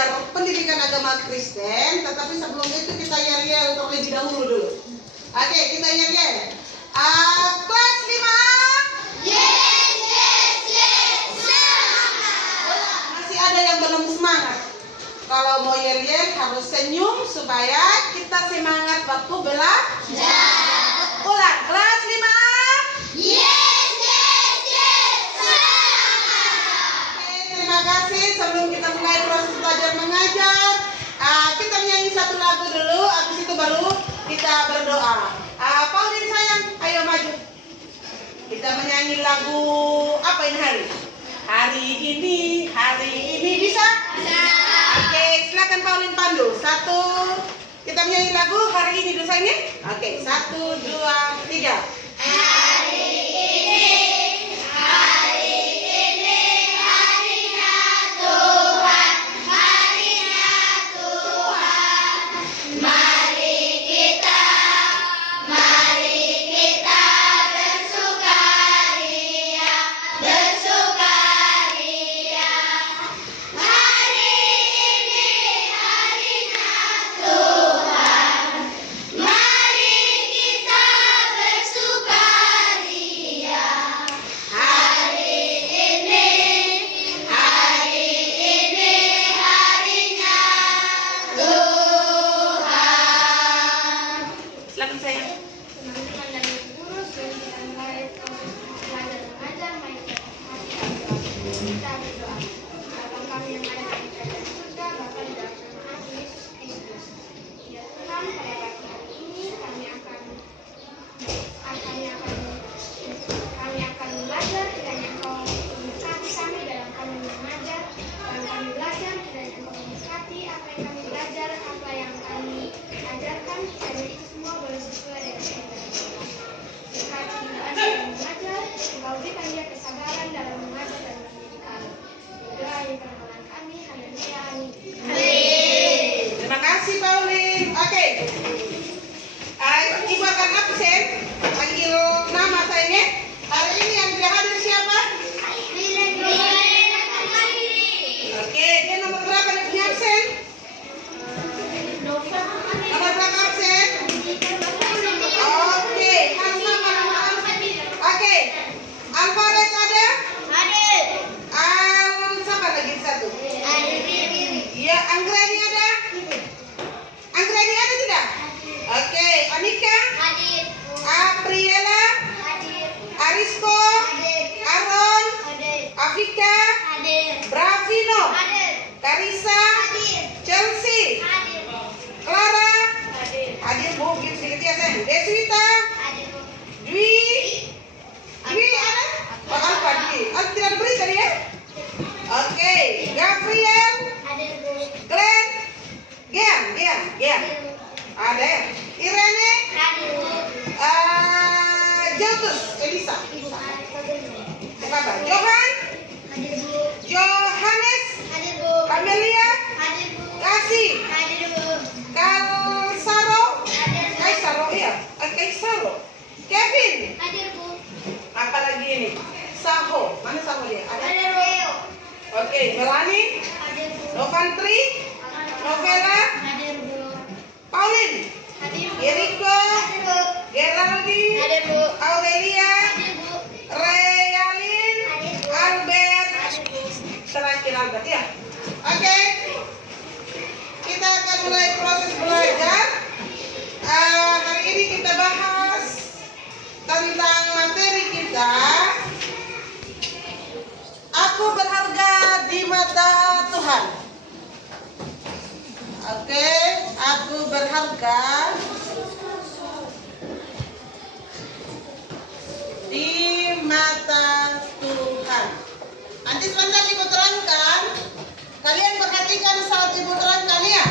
belajar pendidikan agama Kristen, tetapi sebelum itu kita yel-yel terlebih dahulu dulu. Oke, kita yel-yel. Kelas 5. Yes, yes, yes. Oh, masih ada yang belum semangat. Kalau mau yel-yel harus senyum supaya kita semangat waktu belajar. Ulang, kelas 5. Yes, yes, yes. Oke, terima kasih. Sebelum kita mulai proses belajar mengajar, kita nyanyi satu lagu dulu, habis itu baru kita berdoa. Pauline sayang, ayo maju. Kita menyanyi lagu apa ini hari? Hari ini bisa? Oke, silakan Pauline pandu. Satu, kita menyanyi lagu hari ini dosa ini. Oke, 1, 2, 3. Hari ini harinya Tuhan, harinya Tuhan. Mari kita bersukaria, bersukaria. Hari ini harinya Tuhan. Mari kita bersukaria. Hari ini harinya Tuhan. Silakan sayang. Teman-teman dan guru, sebelum kita mulai proses belajar mengajar, mari kita berdoa. Bapa kami yang ada di kerajaan surga, Bapa di dalam nama Yesus Kristus. Ya Tuhan, pada pagi hari ini kami akan belajar, kiranya Engkau memberkati kami dalam kami mengajar, dalam kami belajar, kiranya Engkau memberkati apa yang kami belajar, apa yang kami ajarkan, kiranya itu semua boleh sesuai dengan kehendak Tuhan. Berkati Tuhan dalam mengajar, Engkau berikan dia kesabaran dalam mengajar dan mendidik kami. Doa yang permohonan kami, haleluya, amin. Terima kasih Pauline. Oke. Ibu akan absen. Panggil nama sayangnya. Hari ini yang tidak hadir siapa? Oke, dia nomor berapa nih punya absen? Nomor berapa absen? Oke, harus nama absen. Oke. Alvarez ada? Siapa lagi satu? Iya, Anggreni ada? Anggreni ada tidak? Oke, Anika? Apriela? Arisko? Aaron? Afika? Bravino? Karisa? Chelsea? Clara? Hadir Bu, gitu sedikit ya sayang. Deswita? Dwi? Dwi ada? Oh, Alfa Dwi. Oh, tidak diberi tadi ya? Oke, Gabriel? Glenn? Gian? Ada ya? Irene? Jotus? Elisa? Apa? Johan? Johannes? Camelia? Kasih? Kaisaro? Iya. Kaisaro? Kevin? Apa lagi ini? Saho? Mana Saho dia? Ada? Oke, Melanie? Novantri? Novela? Pauline? Eriko? Geraldine? Aurelia? Realin? Albert? Terakhir Albert ya? Oke. Kita akan mulai proses belajar. Hari ini kita bahas tentang materi kita. Aku berharga di mata Tuhan. Oke, aku berharga di mata Tuhan. Nanti sebentar Ibu terangkan. Kalian perhatikan saat Ibu terangkan ya.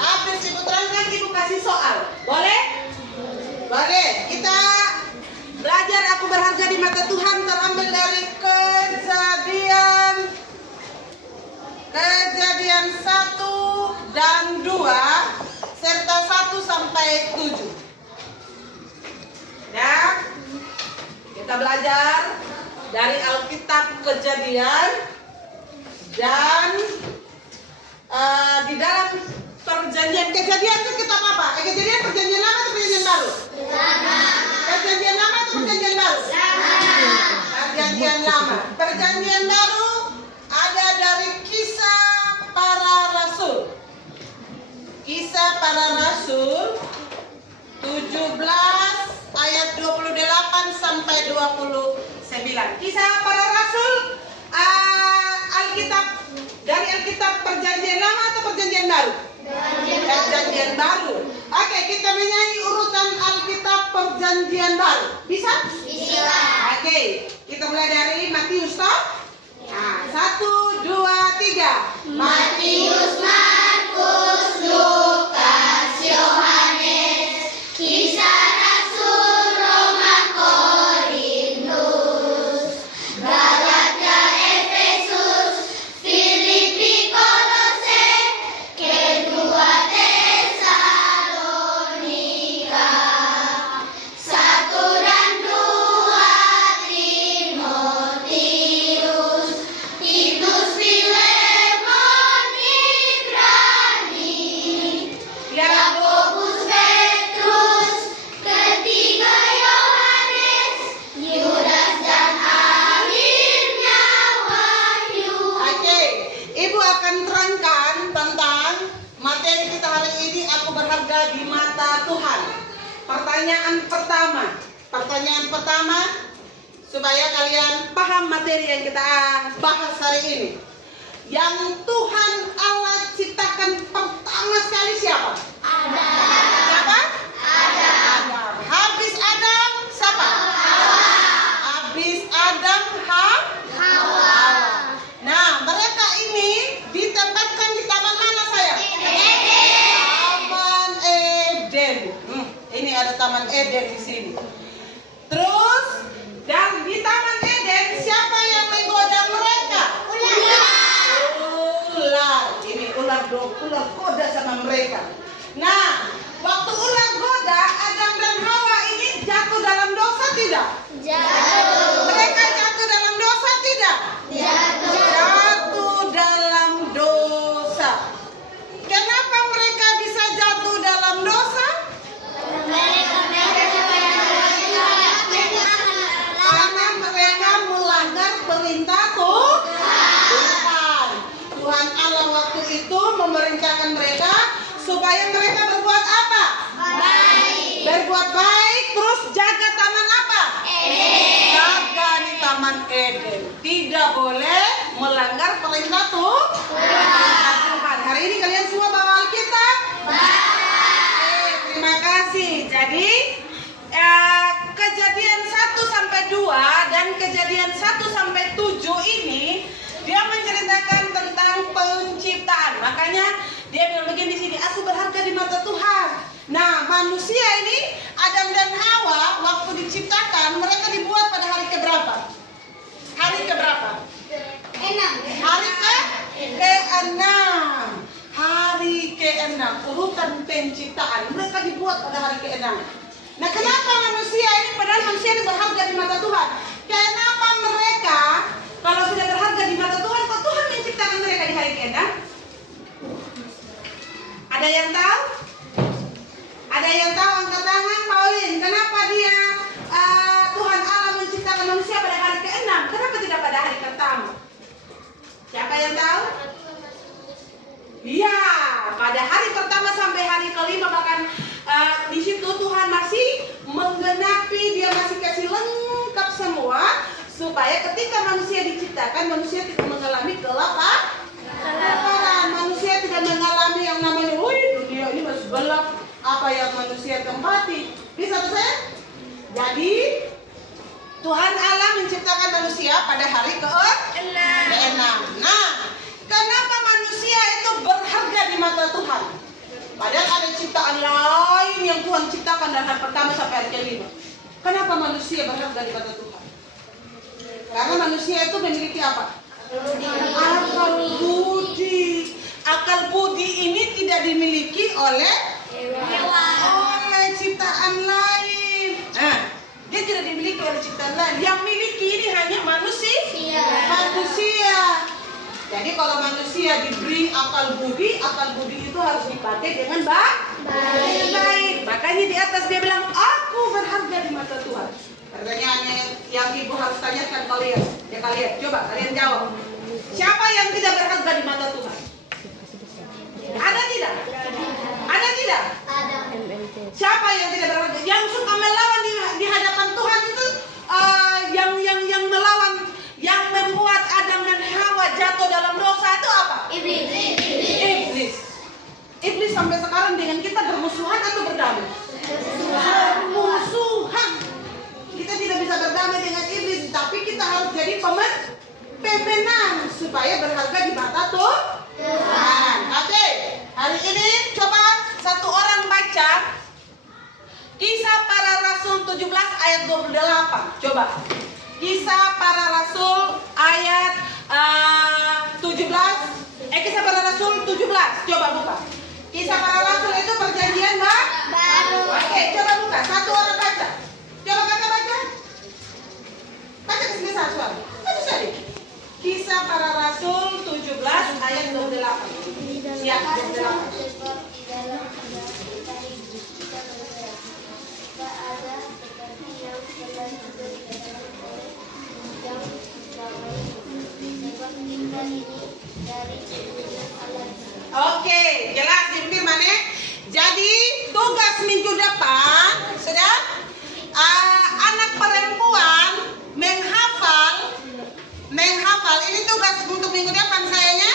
Habis Ibu terangkan, Ibu kasih soal. Boleh? Boleh. Kita belajar aku berharga di mata Tuhan terambil dari Kejadian 1 dan 2 serta 1 sampai 7. Ya. Kita belajar dari Alkitab Kejadian dan Kejadian itu kitab apa? Kejadian perjanjian lama atau perjanjian baru? Perjanjian lama atau perjanjian baru? Perjanjian lama. Perjanjian baru ada dari Kisah Para Rasul. Kisah Para Rasul 17 ayat 28 sampai 29. Kisah Para Rasul Alkitab, dari Alkitab perjanjian lama atau perjanjian baru? Perjanjian baru. Oke, kita menyanyi urutan Alkitab perjanjian baru. Bisa? Bisa. Oke, kita mulai dari Matius toh. Nah, 1, 2, 3. Matius, Markus, Lukas, Yohanes, Kisah Rasul, Roma, Korintus, Galatia, Efesus, Filipi, Kolose, kedua Tesalonika, 1 dan 2 Timotius, Titus, Filemon, Ibrani, Yakobus, Petrus, ketiga Yohanes, Yudas, dan akhirnya Wahyu. Oke, Ibu akan terangkan tentang materi kita hari ini. Aku berharga di mata Tuhan. Pertanyaan pertama, supaya kalian paham materi yang kita bahas hari ini. Yang Tuhan Allah ciptakan pertama sekali siapa? Siapa? Adam. Habis Adam siapa? Habis Adam Hawa. Nah, mereka ini ditempatkan di taman mana sayang? Taman Eden. Ini ada Taman Eden di sini. Terus, dan di Taman Eden siapa yang menggoda mereka? Ular. Ini ular goda sama mereka. Nah, waktu ular goda Adam dan Hawa ini jatuh dalam dosa tidak? Mereka jatuh dalam dosa tidak? Jatuh dalam dosa. Kenapa mereka bisa jatuh dalam dosa? Karena mereka melanggar perintah Tuhan. Tuhan Allah waktu itu memerintahkan mereka supaya mereka berbuat apa? Berbuat baik, terus jaga taman apa? Jaga di Taman Eden. Tidak boleh melanggar perintah Tuhan. Hari ini kalian semua bawa Alkitab? Terima kasih. Jadi kejadian 1 sampai 2 dan kejadian 1 sampai 7 ini dia menceritakan tentang penciptaan. Makanya dia bilang begini di sini, aku berharga di mata Tuhan. Nah, manusia ini Adam dan Hawa waktu diciptakan mereka dibuat pada hari keberapa? Hari keberapa? Hari ke-6. Hari ke-6 urutan penciptaan mereka dibuat pada hari ke-6. Nah, kenapa manusia ini padahal manusia ini berharga di mata Tuhan? Kenapa mereka kalau sudah berharga di mata Tuhan, kok Tuhan menciptakan mereka di hari ke-6? Ada yang tahu? Ada yang tahu? Angkat tangan, Pauline. Kenapa dia Tuhan Allah menciptakan manusia pada hari ke-6? Kenapa tidak pada hari pertama? Siapa yang tahu? Iya, pada hari pertama sampai hari kelima bahkan di situ Tuhan masih menggenapi, dia masih kasih lengkap semua supaya ketika manusia diciptakan manusia tidak mengalami kelaparan, manusia tidak mengalami yang namanya, dunia ini masih gelap, apa yang manusia tempati. Bisa tuh saya? Jadi Tuhan Allah menciptakan manusia pada hari ke-6. Nah, kenapa manusia itu berharga di mata Tuhan? Padahal ada ciptaan lain yang Tuhan ciptakan dari hari pertama sampai hari kelima. Kenapa manusia berharga di mata Tuhan? Karena manusia itu memiliki apa? Akal budi. Akal budi ini tidak dimiliki oleh ciptaan lain. Nah, dia tidak dimiliki oleh ciptaan lain. Yang miliki ini hanya manusia. Jadi kalau manusia diberi akal budi itu harus dipakai dengan baik. Makanya di atas dia bilang, aku berharga di mata Tuhan. Pertanyaannya yang ibu harus tanyakan kalian. Ya kalian, coba kalian jawab. Siapa yang tidak berharga di mata Tuhan? Ada tidak? Ada tidak? Siapa yang tidak berharga? Yang suka melawan di hadapan Tuhan itu yang melawan, yang membuat Adam dan Hawa jatuh dalam dosa itu apa? Iblis sampai sekarang dengan kita bermusuhan atau berdamai? Bermusuhan. Kita tidak bisa berdamai dengan iblis, tapi kita harus jadi pemenang supaya berharga di mata Tuhan. Oke, hari ini coba satu orang baca Kisah Para Rasul 17 ayat 28. Coba. Kisah Para Rasul ayat 17. Kisah Para Rasul 17. Coba buka. Kisah Para Rasul itu perjanjian baru. Oke, coba buka. Satu orang baca. Coba kakak baca. Baca ke sini satu. Baca sekali. Kisah Para Rasul 17 ayat 28. Siap, 28. Oke, jelas di firman ya. Jadi tugas minggu depan sudah anak perempuan menghafal. Ini tugas untuk minggu depan sayanya.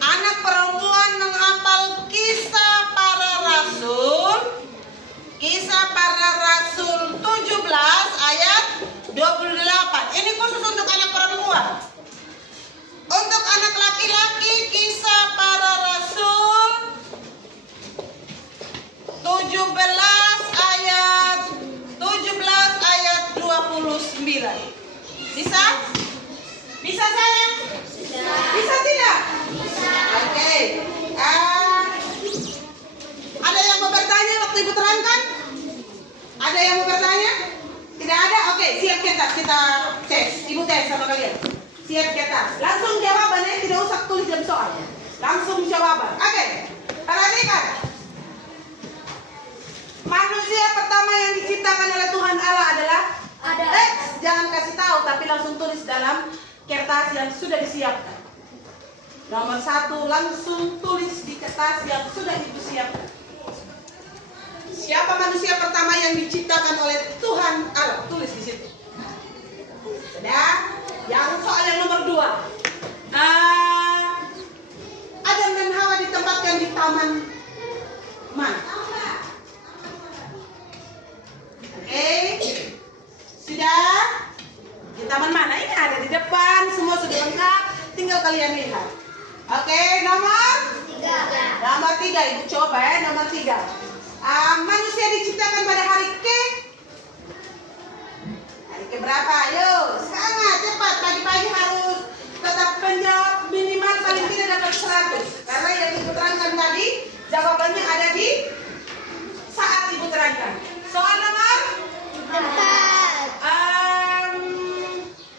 Anak perempuan menghafal Kisah Para Rasul. Kisah Para Rasul 17 ayat 28. Ini khusus untuk anak perempuan. Untuk anak laki-laki Kisah Para Rasul 17 ayat 29. Bisa? Bisa sayang? Bisa tidak? Oke. Ada yang mau bertanya waktu ibu terangkan? Ada yang mau bertanya? Tidak ada? Oke, siap kita tes. Ibu tes sama kalian. Siap kita. Langsung jawabannya, tidak usah tulis dalam soal. Langsung jawaban. Oke. Perhatikan. Manusia pertama yang diciptakan oleh Tuhan Allah adalah jangan kasih tahu, tapi langsung tulis dalam kertas yang sudah disiapkan. Nomor 1 langsung tulis di kertas yang sudah ibu siapkan. Siapa manusia pertama yang diciptakan oleh Tuhan Allah? Tulis di situ. Sudah. Yang soal yang nomor 2. Adam dan Hawa ditempatkan di taman mana? Oke. Sudah? Di taman mana? Ini ada di depan, semua sudah lengkap. Tinggal kalian lihat. Oke, nomor 3. Nomor 3, ibu coba ya, nomor 3. Manusia diciptakan pada hari berapa? Ayo, sangat cepat. Pagi-pagi harus tetap menjawab minimal paling tidak dapat 100. Karena yang ibu terangkan tadi, jawabannya ada di saat ibu terangkan. Soal nomor 4.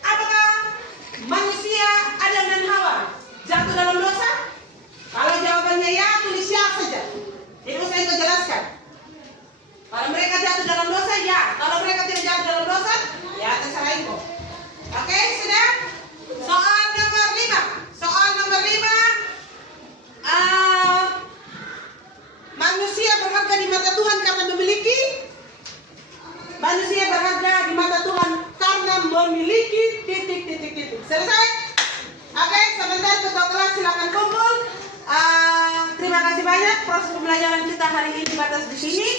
Apakah manusia Adam dan Hawa jatuh dalam dosa? Kalau jawabannya ya, tulis ya saja. Jadi saya ingin jelaskan. Kalau mereka jatuh dalam dosa, ya. Kalau mereka tidak jatuh dalam dosa, ya terserah ibu. Oke, sudah? Soal nomor 5. Manusia berharga di mata Tuhan karena memiliki. Manusia berharga di mata Tuhan karena memiliki titik. Selesai? Oke, sebentar ketua kelas silakan kumpul. Terima kasih banyak. Proses pembelajaran kita hari ini batas di sini.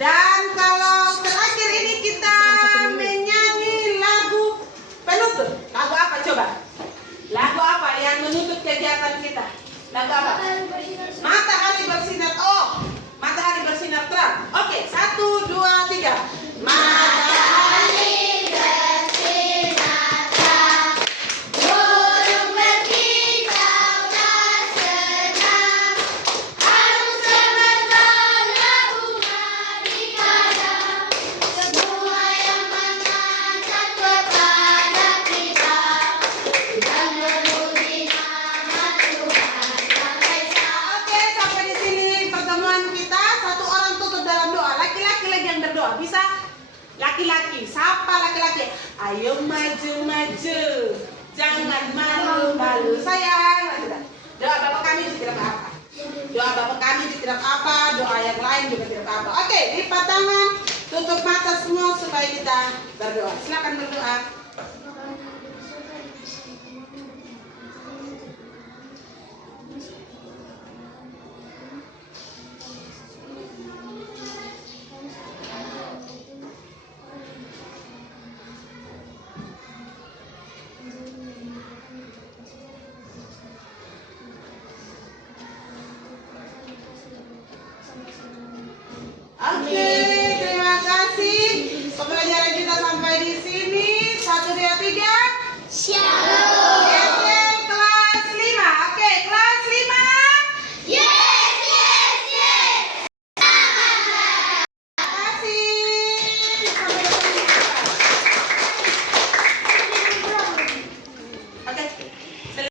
Dan kalau terakhir ini kita menyanyi lagu penutup. Lagu apa coba? Lagu apa yang menutup kegiatan kita? Lagu apa? Matahari bersinar. Oh, matahari bersinar terang. Oke, 1, 2, 3. Matahari bersinar terang, burung berkicau dan senang, harum semerbaknya bunga di padang, semua yang memanjat kepada kita dan memuji nama Laki-laki, siapa laki-laki? Ayo maju-maju, jangan malu-malu sayang. Doa Bapak kami tidak apa-apa. Doa Bapak kami tidak apa, doa yang lain juga tidak apa. Oke, lipat tangan, tutup mata semua supaya kita berdoa. Silakan berdoa.